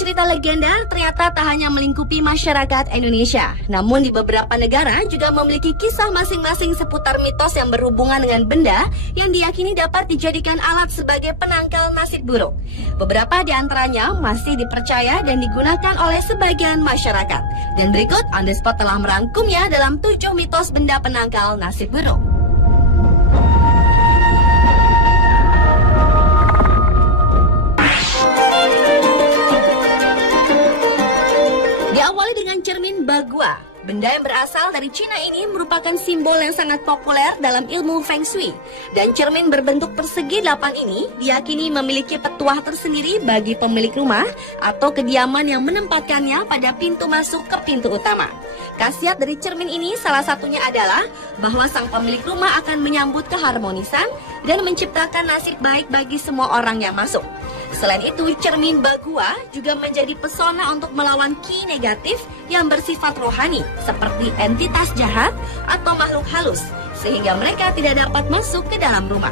cerita legenda ternyata tak hanya melingkupi masyarakat Indonesia, namun di beberapa negara juga memiliki kisah masing-masing seputar mitos yang berhubungan dengan benda yang diyakini dapat dijadikan alat sebagai penangkal nasib buruk. Beberapa di antaranya masih dipercaya dan digunakan oleh sebagian masyarakat. Dan berikut On The Spot telah merangkumnya dalam 7 mitos benda penangkal nasib buruk. Diawali dengan cermin bagua. Benda yang berasal dari Cina ini merupakan simbol yang sangat populer dalam ilmu Feng Shui. Dan cermin berbentuk persegi 8 ini diyakini memiliki petuah tersendiri bagi pemilik rumah atau kediaman yang menempatkannya pada pintu masuk ke pintu utama. Khasiat dari cermin ini salah satunya adalah bahwa sang pemilik rumah akan menyambut keharmonisan dan menciptakan nasib baik bagi semua orang yang masuk. Selain itu, cermin bagua juga menjadi pesona untuk melawan ki negatif yang bersifat rohani, seperti entitas jahat atau makhluk halus, sehingga mereka tidak dapat masuk ke dalam rumah.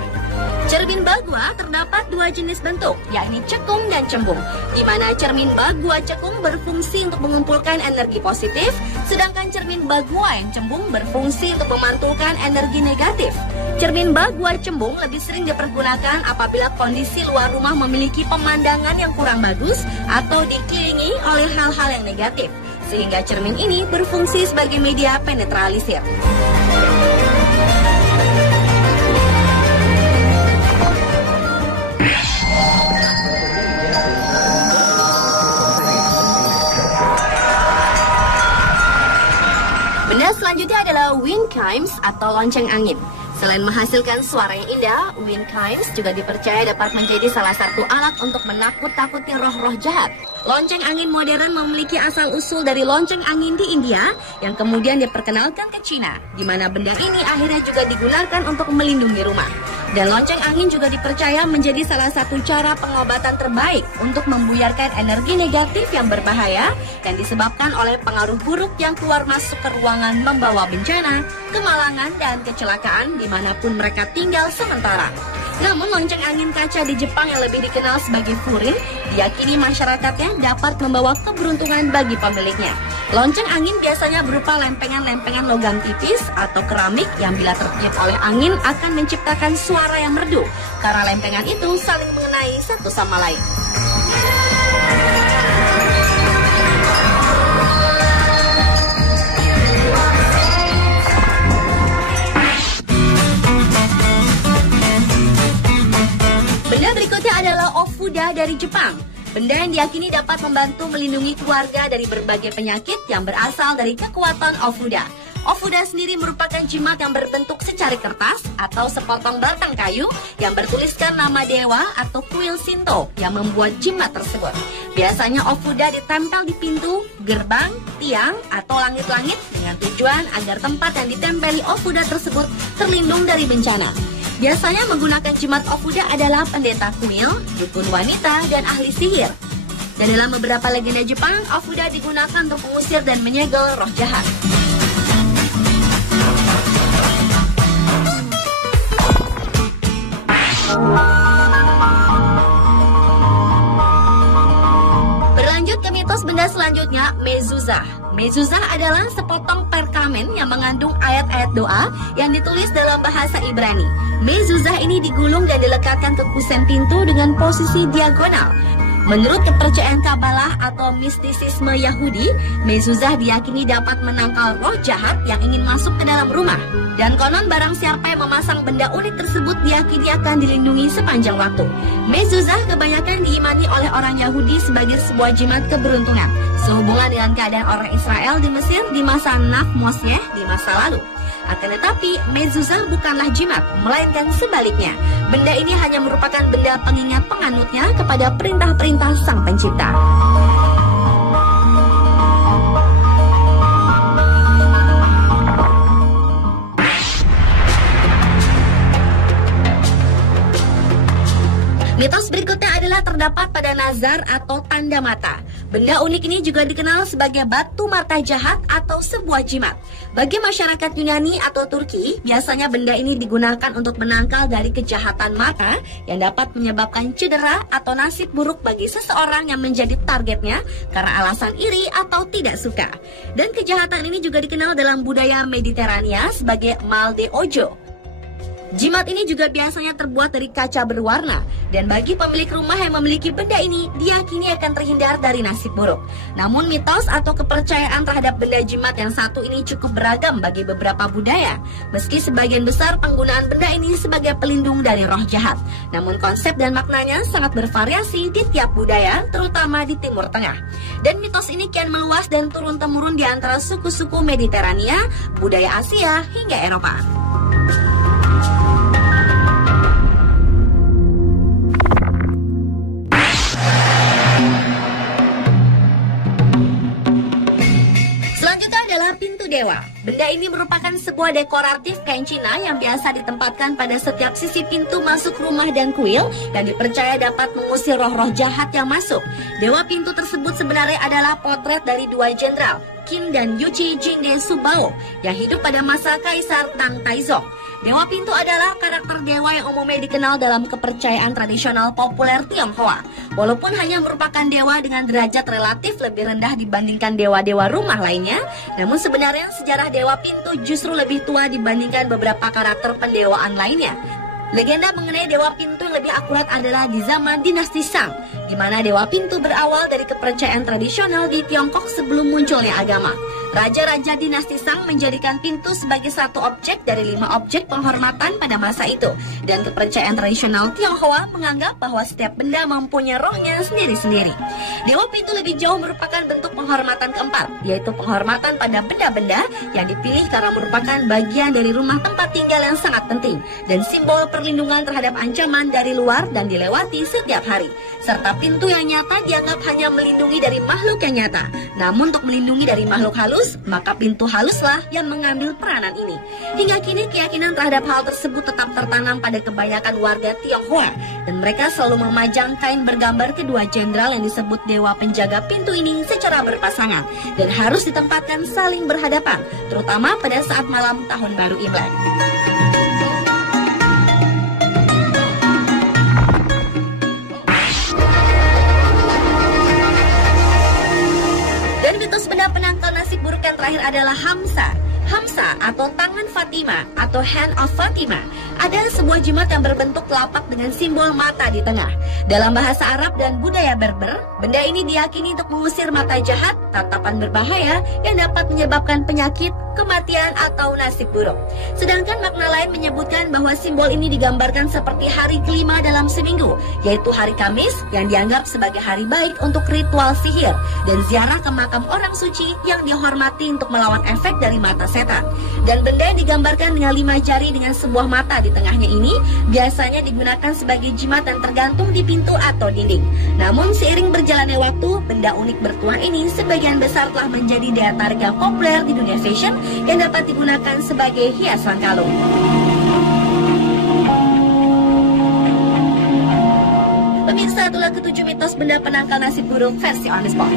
Cermin bagua terdapat 2 jenis bentuk, yakni cekung dan cembung, di mana cermin bagua cekung berfungsi untuk mengumpulkan energi positif, sedangkan cermin bagua yang cembung berfungsi untuk memantulkan energi negatif. Cermin bagua cembung lebih sering dipergunakan apabila kondisi luar rumah memiliki pemandangan yang kurang bagus atau dikelilingi oleh hal-hal yang negatif, sehingga cermin ini berfungsi sebagai media penetralisir. Benda selanjutnya adalah wind chimes atau lonceng angin. Selain menghasilkan suara yang indah, wind chimes juga dipercaya dapat menjadi salah satu alat untuk menakut-takuti roh-roh jahat. Lonceng angin modern memiliki asal-usul dari lonceng angin di India yang kemudian diperkenalkan ke Cina, di mana benda ini akhirnya juga digunakan untuk melindungi rumah. Dan lonceng angin juga dipercaya menjadi salah satu cara pengobatan terbaik untuk membuyarkan energi negatif yang berbahaya yang disebabkan oleh pengaruh buruk yang keluar masuk ke ruangan, membawa bencana, kemalangan, dan kecelakaan dimanapun mereka tinggal sementara. Namun lonceng angin kaca di Jepang yang lebih dikenal sebagai furin diyakini masyarakatnya dapat membawa keberuntungan bagi pemiliknya. Lonceng angin biasanya berupa lempengan-lempengan logam tipis atau keramik yang bila tertiup oleh angin akan menciptakan suara yang merdu karena lempengan itu saling mengenai satu sama lain. Benda berikutnya adalah ofuda dari Jepang. Benda yang diyakini dapat membantu melindungi keluarga dari berbagai penyakit yang berasal dari kekuatan ofuda. Ofuda sendiri merupakan jimat yang berbentuk secari kertas atau sepotong batang kayu yang bertuliskan nama dewa atau kuil Shinto yang membuat jimat tersebut. Biasanya ofuda ditempel di pintu, gerbang, tiang, atau langit-langit dengan tujuan agar tempat yang ditempeli ofuda tersebut terlindung dari bencana. Biasanya menggunakan jimat ofuda adalah pendeta kuil, dukun wanita, dan ahli sihir. Dan dalam beberapa legenda Jepang, ofuda digunakan untuk mengusir dan menyegel roh jahat. Berlanjut ke mitos benda selanjutnya, mezuzah. Mezuzah adalah sepotong perkamen yang mengandung ayat-ayat doa yang ditulis dalam bahasa Ibrani. Mezuzah ini digulung dan dilekatkan ke kusen pintu dengan posisi diagonal. Menurut kepercayaan Kabalah atau mistisisme Yahudi, mezuzah diyakini dapat menangkal roh jahat yang ingin masuk ke dalam rumah. Dan konon barang siapa yang memasang benda unik tersebut diyakini akan dilindungi sepanjang waktu. Mezuzah kebanyakan diimani oleh orang Yahudi sebagai sebuah jimat keberuntungan, sehubungan dengan keadaan orang Israel di Mesir di masa Naf Mosyeh di masa lalu. Akan tetapi, mezuzah bukanlah jimat, melainkan sebaliknya. Benda ini hanya merupakan benda pengingat penganutnya kepada perintah-perintah Sang Pencipta. Mitos berikutnya adalah terdapat pada nazar atau tanda mata. Benda unik ini juga dikenal sebagai batu mata jahat atau sebuah jimat. Bagi masyarakat Yunani atau Turki, biasanya benda ini digunakan untuk menangkal dari kejahatan mata yang dapat menyebabkan cedera atau nasib buruk bagi seseorang yang menjadi targetnya karena alasan iri atau tidak suka. Dan kejahatan ini juga dikenal dalam budaya Mediterania sebagai mal de ojo. Jimat ini juga biasanya terbuat dari kaca berwarna, dan bagi pemilik rumah yang memiliki benda ini diyakini akan terhindar dari nasib buruk. Namun mitos atau kepercayaan terhadap benda jimat yang satu ini cukup beragam bagi beberapa budaya. Meski sebagian besar penggunaan benda ini sebagai pelindung dari roh jahat, namun konsep dan maknanya sangat bervariasi di tiap budaya, terutama di Timur Tengah. Dan mitos ini kian meluas dan turun-temurun di antara suku-suku Mediterania, budaya Asia hingga Eropa. Pintu dewa. Benda ini merupakan sebuah dekoratif kain Cina yang biasa ditempatkan pada setiap sisi pintu masuk rumah dan kuil yang dipercaya dapat mengusir roh-roh jahat yang masuk. Dewa pintu tersebut sebenarnya adalah potret dari dua jenderal, Qin dan Yuqi Jingde Subao, yang hidup pada masa Kaisar Tang Taizong. Dewa pintu adalah karakter dewa yang umumnya dikenal dalam kepercayaan tradisional populer Tionghoa. Walaupun hanya merupakan dewa dengan derajat relatif lebih rendah dibandingkan dewa-dewa rumah lainnya, namun sebenarnya sejarah dewa pintu justru lebih tua dibandingkan beberapa karakter pendewaan lainnya. Legenda mengenai dewa pintu yang lebih akurat adalah di zaman dinasti Shang, di mana dewa pintu berawal dari kepercayaan tradisional di Tiongkok sebelum munculnya agama. Raja-raja dinasti Shang menjadikan pintu sebagai satu objek dari 5 objek penghormatan pada masa itu. Dan kepercayaan tradisional Tionghoa menganggap bahwa setiap benda mempunyai rohnya sendiri-sendiri. Dewa pintu lebih jauh merupakan bentuk penghormatan keempat, yaitu penghormatan pada benda-benda yang dipilih karena merupakan bagian dari rumah tempat tinggal yang sangat penting dan simbol perlindungan terhadap ancaman dari luar dan dilewati setiap hari. Serta pintu yang nyata dianggap hanya melindungi dari makhluk yang nyata. Namun untuk melindungi dari makhluk halus, maka pintu haluslah yang mengambil peranan ini. Hingga kini keyakinan terhadap hal tersebut tetap tertanam pada kebanyakan warga Tionghoa, dan mereka selalu memajang kain bergambar kedua jenderal yang disebut dewa penjaga pintu ini secara berpasangan dan harus ditempatkan saling berhadapan, terutama pada saat malam Tahun Baru Imlek. Benda penangkal nasib buruk yang terakhir adalah Hamsa. Hamsa atau tangan Fatima atau Hand of Fatima adalah sebuah jimat yang berbentuk telapak dengan simbol mata di tengah. Dalam bahasa Arab dan budaya Berber, benda ini diyakini untuk mengusir mata jahat, tatapan berbahaya yang dapat menyebabkan penyakit, kematian, atau nasib buruk. Sedangkan makna lain menyebutkan bahwa simbol ini digambarkan seperti hari kelima dalam seminggu, yaitu hari Kamis yang dianggap sebagai hari baik untuk ritual sihir dan ziarah ke makam orang suci yang dihormati untuk melawan efek dari mata setan. Dan benda yang digambarkan dengan 5 jari dengan sebuah mata di tengahnya ini biasanya digunakan sebagai jimat dan tergantung di pintu atau dinding. Namun seiring berjalannya waktu, benda unik bertuah ini sebagian besar telah menjadi daya tarik yang populer di dunia fashion yang dapat digunakan sebagai hiasan kalung. Pemirsa, itulah ke-7 mitos benda penangkal nasib buruk versi On The Spot.